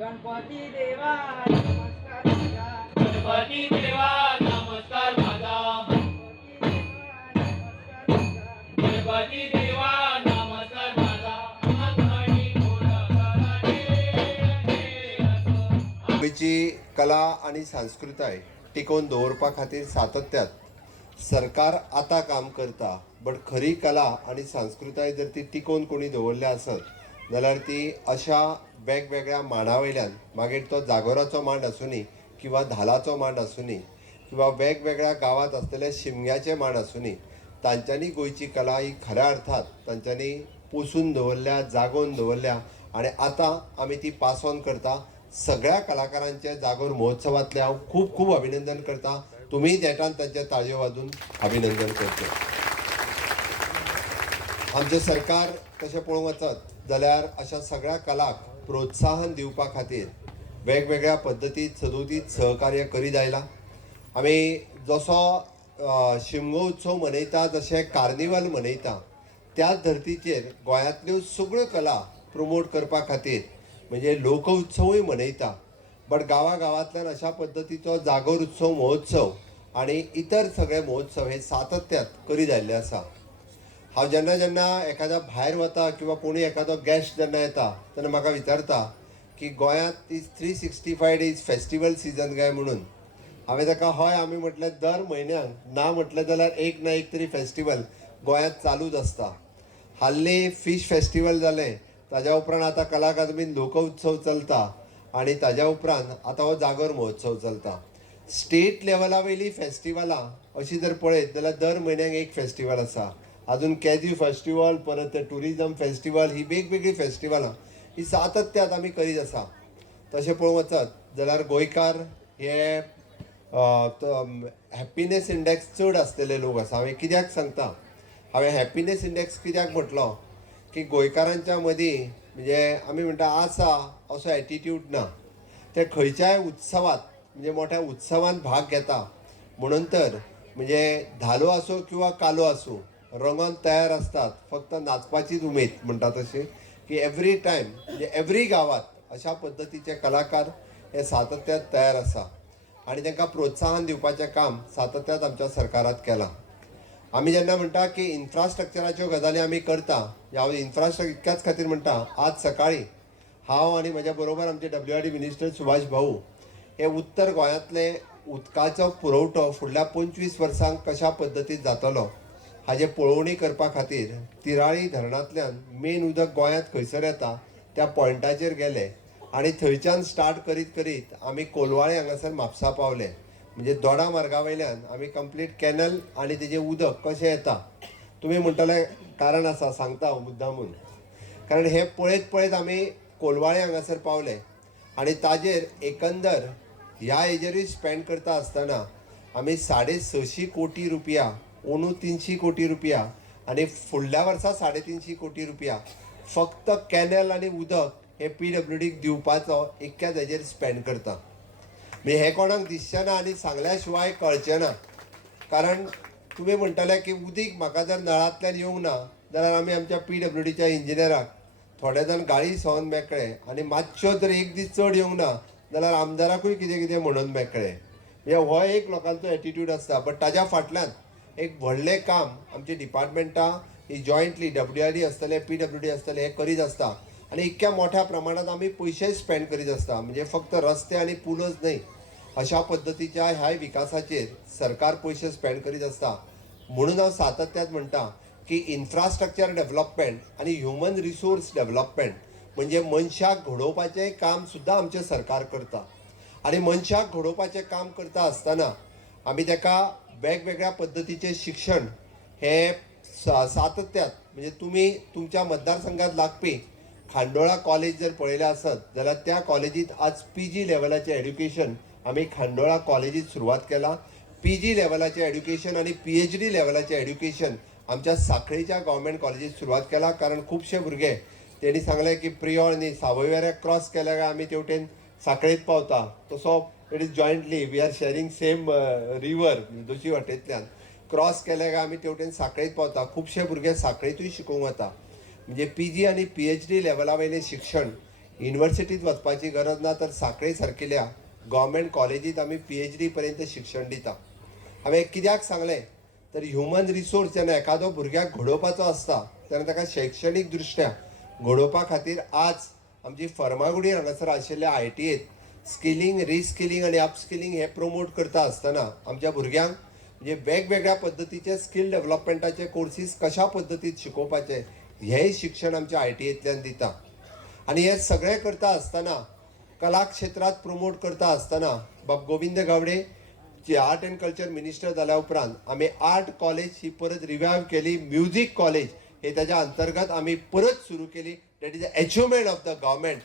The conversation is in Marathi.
गणपती देवा नमस्कार माझा, गणपती देवा नमस्कार माझा, गणपती देवा नमस्कार माझा, गोंयची कला आणि संस्कृताय टिकोवन दवरपा खातीर सातत्यात सरकार आता काम करता. बट खरी कला आणि संस्कृताय जर ती टिकोवन कोणी दवरल्या आसत जाल्यार ती अशा वेगवेगळ्या मांडावयल्यान मागीर तो जागोराचो मांड आसूनी किंवा धालाचो मांड आसूनी किंवा वेगवेगळ्या गांवांत आसलेले शिमग्याचे मांड आसूनी तांच्यांनी गोंयची कला ही खऱ्या अर्थात तांच्यांनी पोसून दवरल्या, जागोवन दवरल्या आणि आतां आमी ती पास ऑन करता. सगळ्या कलाकारांचे जागोर महोत्सवांतले हांव खूब खूब अभिनंदन करता. तुमीय देठान तांचे ताळयो वाजून अभिनंदन करता. आमचें सरकार तशें पळोवंक वचत जाल्यार अशा सगळ्या कलाक प्रोत्साहन दिवपा खातीर वेगवेगळ्या पद्दतीत सदोतीत सहकार्य करीत आयला. आमी जसो शिमगो उत्सव मनयता, जशें कार्निवल मनयता, त्याच धर्तीचेर गोंयांतल्यो सगळ्यो कला प्रमोट करपा खातीर म्हणजे लोक उत्सवूय मनयता. बट गांवांतल्यान अशा पद्दतीचो जागोर उत्सव महोत्सव आणि इतर सगळे महोत्सव हे सातत्यात करीत आयिल्ले आसा. हांव जेन्ना एखाद्या भायर वता किंवा कोणी एखादो गेस्ट जेन्ना येता तेन्ना म्हाका विचारता की गोंयांत इज 365 डेज फेस्टिवल सिजन काय म्हणून. हांवें ताका हय आमी म्हटलें दर म्हयन्याक ना म्हटलें जाल्यार एक ना एक तरी फेस्टिवल गोंयांत चालूच आसता. हाल्ली फिश फेस्टिवल जालें, ताज्या उपरांत आतां कला अकादमीन लोक उत्सव चलता आणि ताज्या उपरांत आतां हो जागोर महोत्सव चलता. स्टेट लेवला वयली फेस्टिवलां अशी जर पळयत जाल्यार दर म्हयन्याक एक फेस्टिवल आसा. अजून कॅज्यू फेस्टिवल, परत ते टुरिजम फेस्टिवल, ही वेगवेगळी फेस्टिवलां ही सातत्यात आमी करीत आसा. तशें पळोवंक वचत जाल्यार गोंयकार हे हॅपिनेस इंडेक्स चड आसलेले लोक आसा. हांवें कित्याक सांगता, हांवें हॅपिनेस इंडेक्स कित्याक म्हटलो की गोंयकारांच्या मदीं म्हणजे आमी म्हणटा आसा असो एटिट्यूड ना. ते खंयच्याय उत्सवात म्हणजे मोठ्या उत्सवांत भाग घेता म्हणून तर म्हणजे धालो आसूं किंवा कालो आसूं रंगान तयार असतात. फक्त नाचपाचीच उमेद म्हणटा तशी की एवरी टायम म्हणजे एवरी गांवांत अशा पद्दतीचे कलाकार हे सातत्यात तयार आसा आणि तांकां प्रोत्साहन दिवपाचें काम सातत्यात आमच्या सरकारात केलां. आमी जेन्ना म्हणटा की इन्फ्रास्ट्रक्चराच्यो गजाली आमी करता, हांव इन्फ्रास्ट्रक्चर इतक्याच खातीर म्हणटा, आज सकाळीं हांव आनी म्हज्या बरोबर आमचे WRD मिनिस्टर सुभाष भाऊ हे उत्तर गोंयांतले उदकाचो पुरवठो फुडल्या 25 वर्सांक कशा पद्दतीन जातलो हाजे पळोवणी करपा खातीर तिराळी धरणांतल्यान मेन उदक गोंयांत खंयसर येता त्या पॉयंटाचेर गेले आणि थंयच्यान स्टार्ट करीत करीत आमी कोलवाळे हांगासर म्हापसा पावले. म्हणजे दोडा मार्गा वयल्यान आमी कंप्लीट कॅनल आणि तेजें उदक कशें येता. तुमी म्हणटले कारण आसा, सांगता हांव मुद्दामून. कारण हे पळयत पळयत आमी कोलवाळे हांगासर पावले आणि ताजेर एकंदर ह्या हेजेरूय स्पेंड करता आसतना आमी 650 कोटी रुपया, अंदू 300 कोटी रुपया आणि फुडल्या वर्सा 350 कोटी रुपया फक्त कॅनल आणि उदक हे PWDक दिवपाचो इतक्या ताजेर स्पेंड करता. म्हणजे हे कोणाक दिसचें ना आनी सांगल्या शिवाय कळचें ना. कारण तुमी म्हणटले की उदीक म्हाका जर नळांतल्यान येवंक ना जाल्यार आमी आमच्या PWDच्या इंजिनियराक थोडे जाण गाळी सवन मेकळे आनी मातश्यो जर एक दीस चड येवंक ना जाल्यार आमदाराकूय कितें कितें म्हणून मेकळे. म्हणजे हो एक लोकांचो एटिट्यूड आसता. बट ताज्या फाटल्यान एक व्हडलें काम आमची डिपार्टमेंटां ही जॉयंटली WRD आसतले PWD आसतले हे करीत आसता. आनी इतक्या मोठ्या प्रमाणात आमी पयशे स्पेंड करीत आसता. म्हणजे फक्त रस्ते आनी पुलच न्हय, अशा पद्दतीच्या ह्या विकासाचेर सरकार पयशे स्पेंड करीत आसता. म्हणून हांव सातत्यान म्हणटा की इन्फ्रास्ट्रक्चर डेव्हलपमेंट आनी ह्युमन रिसोर्स डेव्हलपमेंट म्हणजे मनशाक घडोवपाचें काम सुद्दां आमचें सरकार करता. आनी मनशाक घडोवपाचें काम करता आसतना आमी ताका वेगवेगळ्या पद्दतीचें शिक्षण हे सातत्यान म्हणजे तुमी तुमच्या मतदारसंघात लागपी खांडोळा कॉलेज जर पळयलें आसत जाल्यार त्या कॉलेजींत आज PG लेवलाचें एड्युकेशन आमी खांडोळा कॉलेजींत सुरवात केला. PG लेवलाचें एड्युकेशन आनी PhD लेवलाचें एड्युकेशन आमच्या सांखळेच्या गव्हर्मेंट कॉलेजींत सुरवात केला. कारण खुबशे भुरगे तेणी सांगलें की प्रियोळ न्ही सावयवेऱ्याक क्रॉस केल्या काय आमी तेवटेन सांखळेत पावता. तसो it is jointly we are sharing same river दोशी वाटेंतल्यान क्रॉस केल्या काय आमी तेवटेन सांखळेत पावता. खुबशे भुरगे सांखळेतूय शिकूंक वता. म्हणजे PG आनी PhD लेवला वयलें शिक्षण युनिवर्सिटींत वचपाची गरज ना, तर सांखळे सारकिल्या गव्हर्मेंट कॉलेजींत आमी PhD पर्यंत शिक्षण दिता. हांवें कित्याक सांगलें तर ह्युमन रिसोर्स जेन्ना एखादो भुरग्याक घडोवपाचो आसता तेन्ना ताका शैक्षणीक दृश्ट्या घडोवपा खातीर आज आमची फर्मागुडी हांगासर आशिल्ल्या ITयेत स्किलिंग रिस्किलिंग आनी अपस्किलिंग हे प्रमोट करता आसतना आमच्या भुरग्यांक म्हणजे वेगवेगळ्या पद्दतीचे स्कील डेव्हलपमेंटाचे कोर्सीस कशा पद्दतीन शिकोवपाचे हेंय शिक्षण आमच्या ITयेंतल्यान दिता. आनी हे सगळें करता आसतना कला क्षेत्रात प्रमोट करता आसतना बाब गोविंद गावडे जे आर्ट अँड कल्चर मिनिस्टर जाल्या उपरांत आमी आर्ट कॉलेज ही परत रिवायव केली. म्युझिक कॉलेज हे त्याच्या अंतर्गत आमी परत सुरू केली. That is the achievement of the government